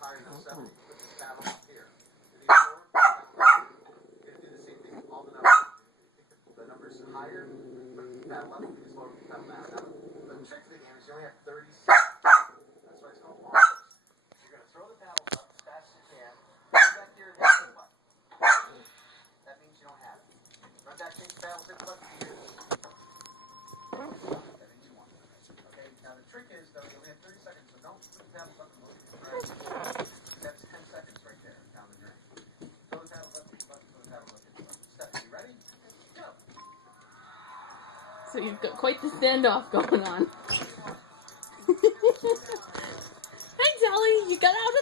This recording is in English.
higher than 70, put this paddle up here. If you forward, paddle up. You're going to do the same thing with all the numbers. If you think the number's higher, put the paddle up. If it's lower, put the paddle down. Now, the trick to the game is you only have 30 seconds. That's why it's called long burst. You're going to throw the paddles up as fast as you can. Run back here and hit the button. That means you don't have it. Run back, take the paddle, hit the button here. That means you want it. Okay, now the trick is, though, you only have 30 seconds, so don't put the paddles up and look at the drain. That's 10 seconds right there down the drain. Throw the paddles up, hit the button, throw the paddles up, hit the button. Stephanie, you ready? Go. So you've got quite the standoff going on. Hey, Sally, you got out